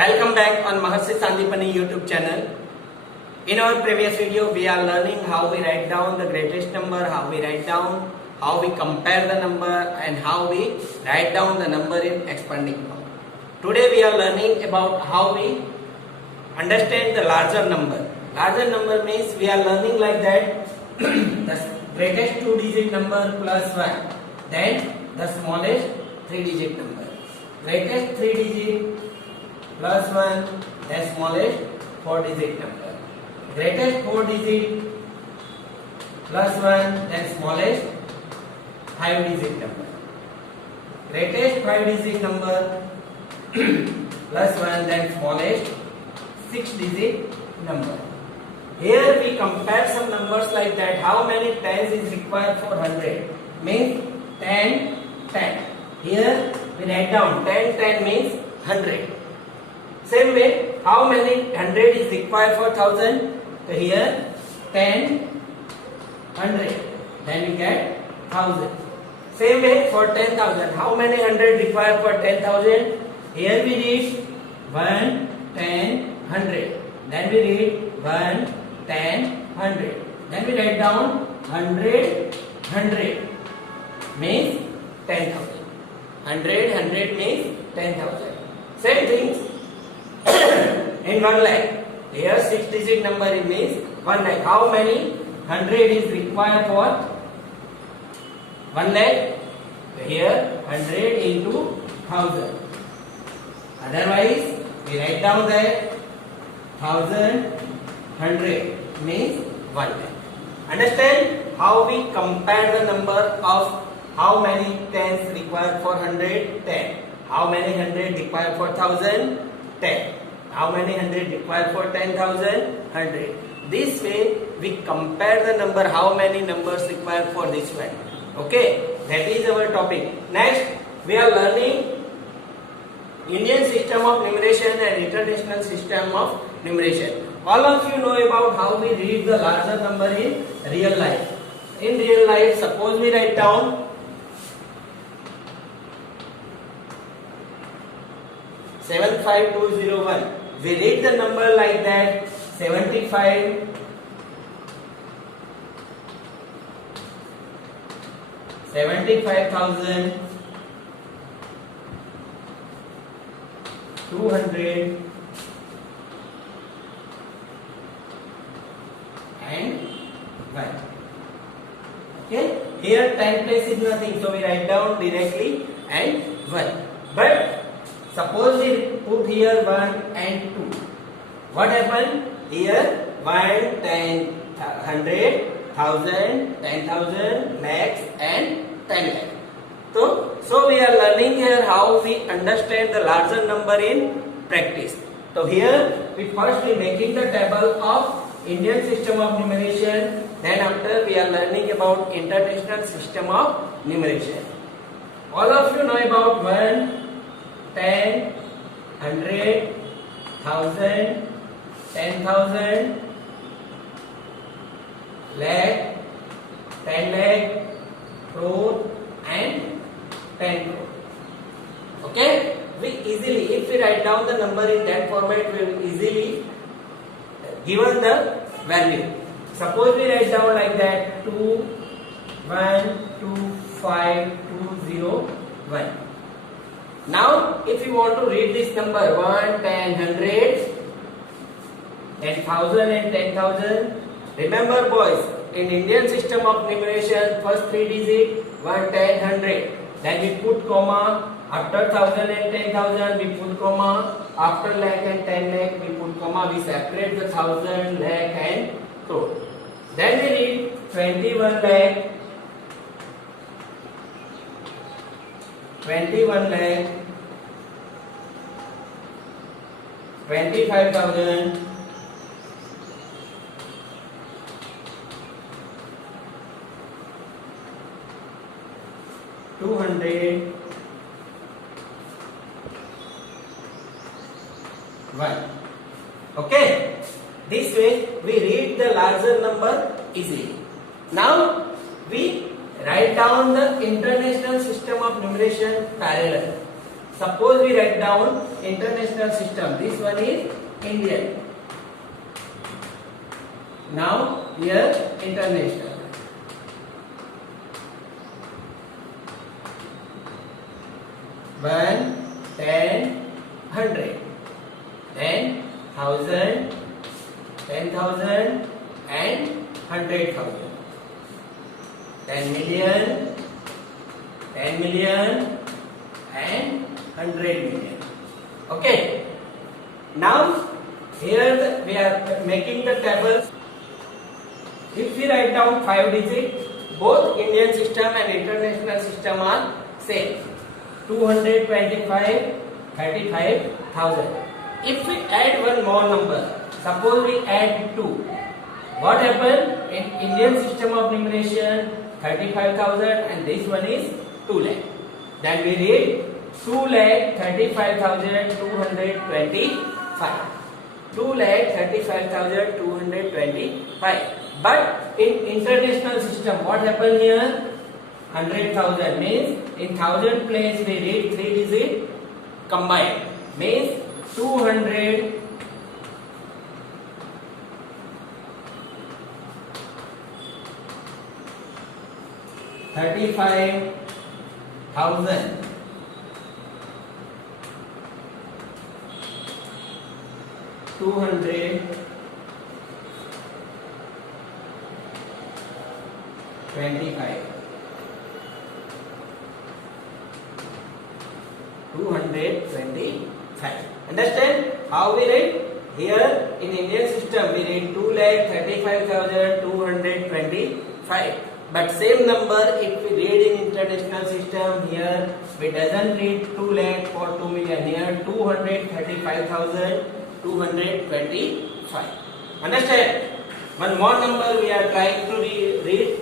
Welcome back on Maharshi Sandipani YouTube channel. In our previous video, we are learning how we write down the greatest number, how we write down, how we compare the number, and how we write down the number in expanding form. Today we are learning about how we understand the larger number. Larger number means we are learning like that the greatest two-digit number plus 1, then the smallest three-digit number. Greatest three-digit plus 1, then smallest four-digit number. Greatest four-digit plus 1, then smallest five-digit number. Greatest five-digit number plus 1, then smallest six-digit number. Here we compare some numbers like that. How many tens is required for 100? Means 10, 10. Here we write down 10, 10 means 100. Same way, how many 100 is required for 1000? So here 10, 100. Then we get 1000. Same way for 10,000. How many 100 required for 10,000? Here we read 1, 10, 100. Then we read 1, 10, 100. Then we write down 100, 100 means 10,000. 100, 100 means 10,000. Same thing in 1 lakh. Here 6-digit number means 1 lakh. How many 100 is required for 1 lakh? Here 100 into 1000. Otherwise we write down that 1000, 100 means 1 lakh. Understand how we compare the number of how many tens required for 100? 10. How many 100 required for 1000? 10. How many 100 required for 10,000? 100. This way we compare the number, how many numbers required for this one. Okay, that is our topic. Next, we are learning Indian system of numeration and international system of numeration. All of you know about how we read the larger number in real life. In real life, suppose we write down 75201. We read the number like that 75, 75,000, 200 and 1. Okay, here 10 place is nothing, so we write down directly and 1. But suppose we put here 1 and 2. What happened? Here 1, 10, 100, 1000, 10,000, lakhs and 10 lakh. So we are learning here how we understand the larger number in practice. So here we first be making the table of Indian system of numeration. Then after we are learning about international system of numeration. All of you know about 1, 10, 100, 1000, 10,000, lakh, 10 lakh, crore and 10 crore. Okay? We easily, if we write down the number in that format, we will easily given the value. Suppose we write down like that 2, 1, 2, 5, 2, 0, 1. Now, if you want to read this number 1, 10, 100, then 1000 and 10,000. Remember, boys, in Indian system of numeration, first three digit 1, 10, 100. Then we put comma. After 1000 and 10,000, we put comma. After lakh and 10 lakh, we put comma. We separate the 1000, lakh and crore. Then we read 21 lakh. 21 lakh, 25,000, 200, 1. Okay, this way we read the larger number easily. Now we write down the international system of numeration parallel. Suppose we write down international system. This one is Indian. Now here international. 1, 10, 100, then 1000, 10,000 and 100,000. 10 million, 10 million and 100 million. Okay. Now here we are making the tables. If we write down 5 digits, both Indian system and international system are same. 225, 35,000. If we add one more number, suppose we add 2. What happened in Indian system of numeration? 35,000 and this one is 2 lakh. Then we read 2,35,225. 2,35,225. But in international system, what happened here? 100,000 means in 1000 place we read 3 digit combined. Means 200. 35,000 225 225. Understand how we write? Here in Indian system we read 2,35,225. But same number if we read in international system, here we doesn't read 2 lakh or 2 million. Here 235,225. Understand? One more number we are trying to read.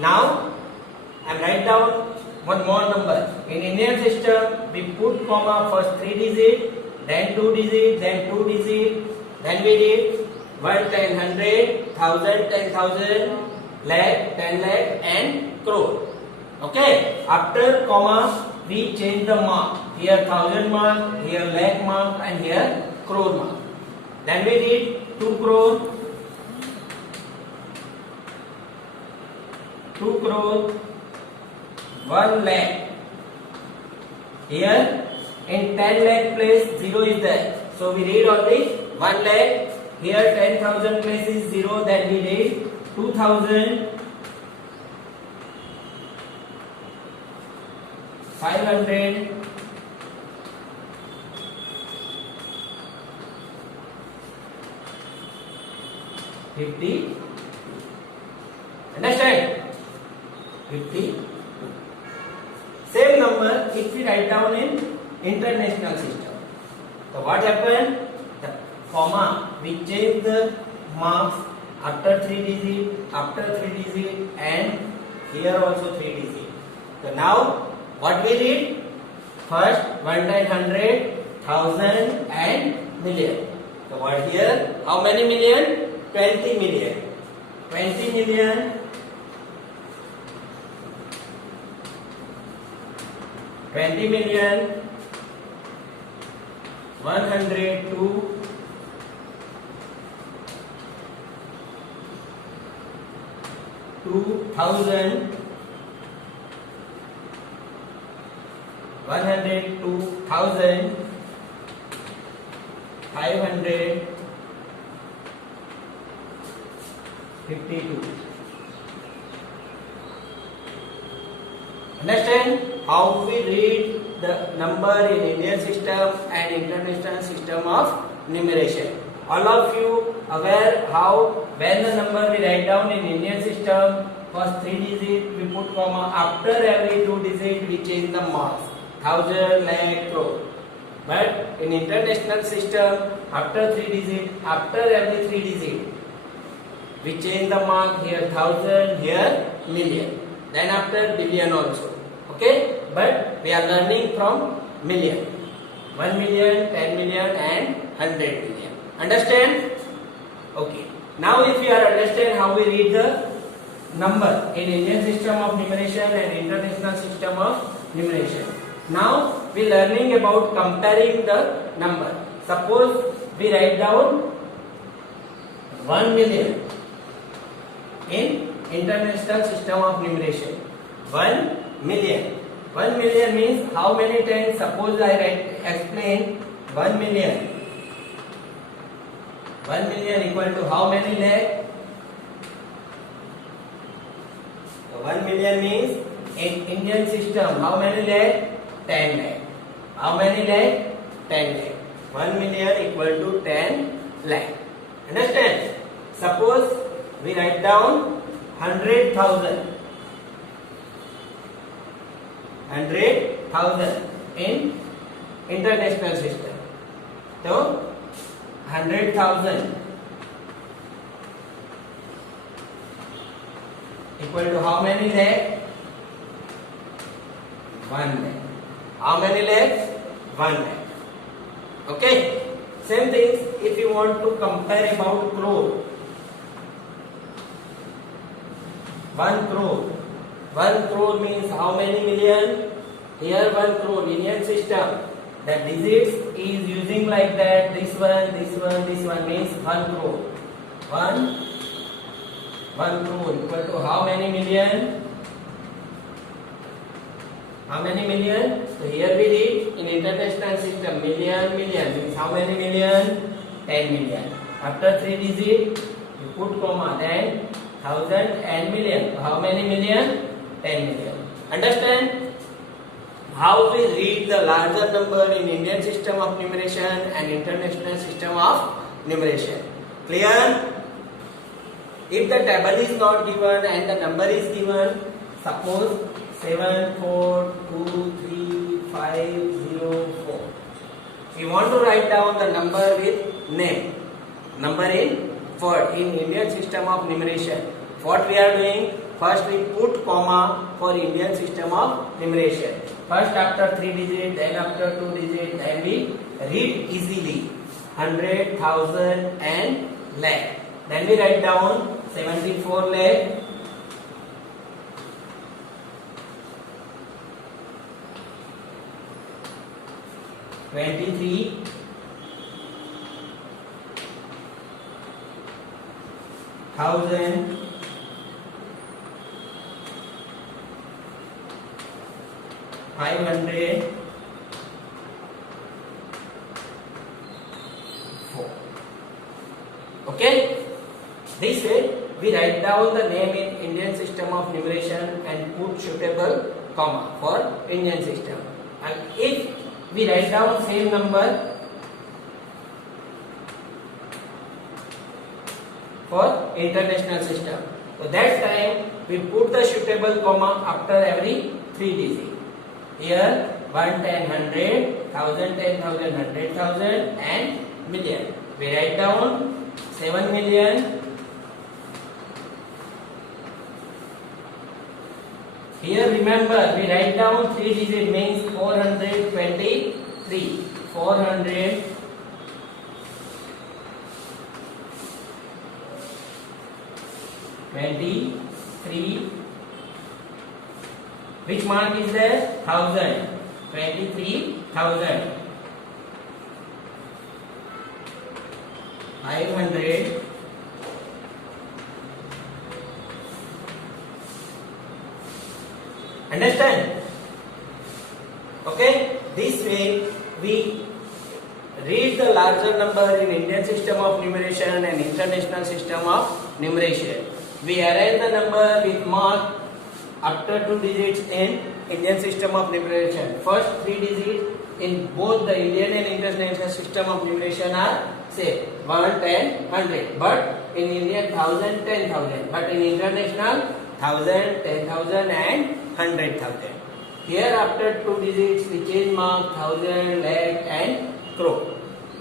Now I am write down one more number. In Indian system, we put comma first 3 digit, then 2 digit, then 2 digit, then we did 1, 10, 100, 1000, 10,000, lakh, 10 lakh and crore. Okay. After comma, we change the mark. Here 1000 mark, here lakh mark and here crore mark. Then we did 2 crore, 2 crore, 1 lakh. Here in 10 lakh place 0 is there. So we read only 1 lakh. Here 10,000 place is 0. Then we read 2,000, 500, 50. Understand? 50. Same number if we write down in international system. So what happened? The comma, we change the marks after 3 digit, after 3 digit and here also 3 digit. So now what we read? First 1,900, 1,000 and million. So what here? How many million? 20 million. 20 million. 20 million, 102, 2,000, 102,000, 552. Understand how we read the number in Indian system and international system of numeration. All of you aware how when the number we write down in Indian system, first 3 digit we put comma, after every 2 digit we change the marks, 1000, lakh, crore. But in international system, after 3 digit, after every 3 digit we change the mark, here 1000, here million. Then after billion also. Okay, but we are learning from million. 1 million, 10 million and 100 million. Understand? Okay. Now if you are understand how we read the number in Indian system of numeration and international system of numeration. Now we learning about comparing the number. Suppose we write down 1 million in international system of numeration. 1 million. 1 million means how many times? Suppose I explain 1 million. 1 million equal to how many lakh? 1 million means in Indian system how many lakh? 10 lakh. How many lakh? 10 lakh. 1 million equal to 10 lakh. Understand? Suppose we write down 100,000. 100,000 in international system. So 100,000 equal to how many lakh? 1 lakh. How many lakhs? 1 lakh. Okay. Same thing if you want to compare about crore. 1 crore. 1 crore means how many million? Here 1 crore Indian system. The digits is using like that. This one means 1 crore. 1 crore equal to how many million? How many million? So here we read in international system million means how many million? 10 million. After 3 digit you put comma, then thousand and million. How many million? 10 million. Understand how we read the larger number in Indian system of numeration and international system of numeration. Clear? If the table is not given and the number is given, suppose 7423504. We want to write down the number with name. Number in word in Indian system of numeration. What we are doing? First we put comma for Indian system of numeration. First after 3 digit, then after 2 digit, then we read easily 100,000 and lakh. Then we write down 74 lakh. 23 thousand 504. Okay, this way we write down the name in Indian system of numeration and put suitable comma for Indian system. And if we write down same number for international system, so that time we put the suitable comma after every 3 digit. Here 1, 10, 100, 1000, 10,000, 100,000 and million. We write down 7 million. Here remember we write down 3 digit means 423. 423. Which mark is there? 1000. 23,000. 500. Understand? Okay? This way we read the larger number in Indian system of numeration and international system of numeration. We arrange the number with mark after 2 digits in Indian system of numeration. First 3 digits in both the Indian and international system of numeration are same 1, 10, 100. But in Indian 1000, 10,000. But in international 1000, 10,000 and 100,000. Here after 2 digits we change mark 1000, lakh and crore.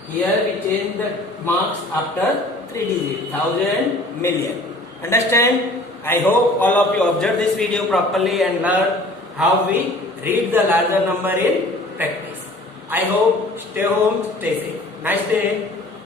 Here we change the marks after 3 digits 1000, million. Understand? I hope all of you observe this video properly and learn how we read the larger number in practice. I hope stay home, stay safe. Nice day.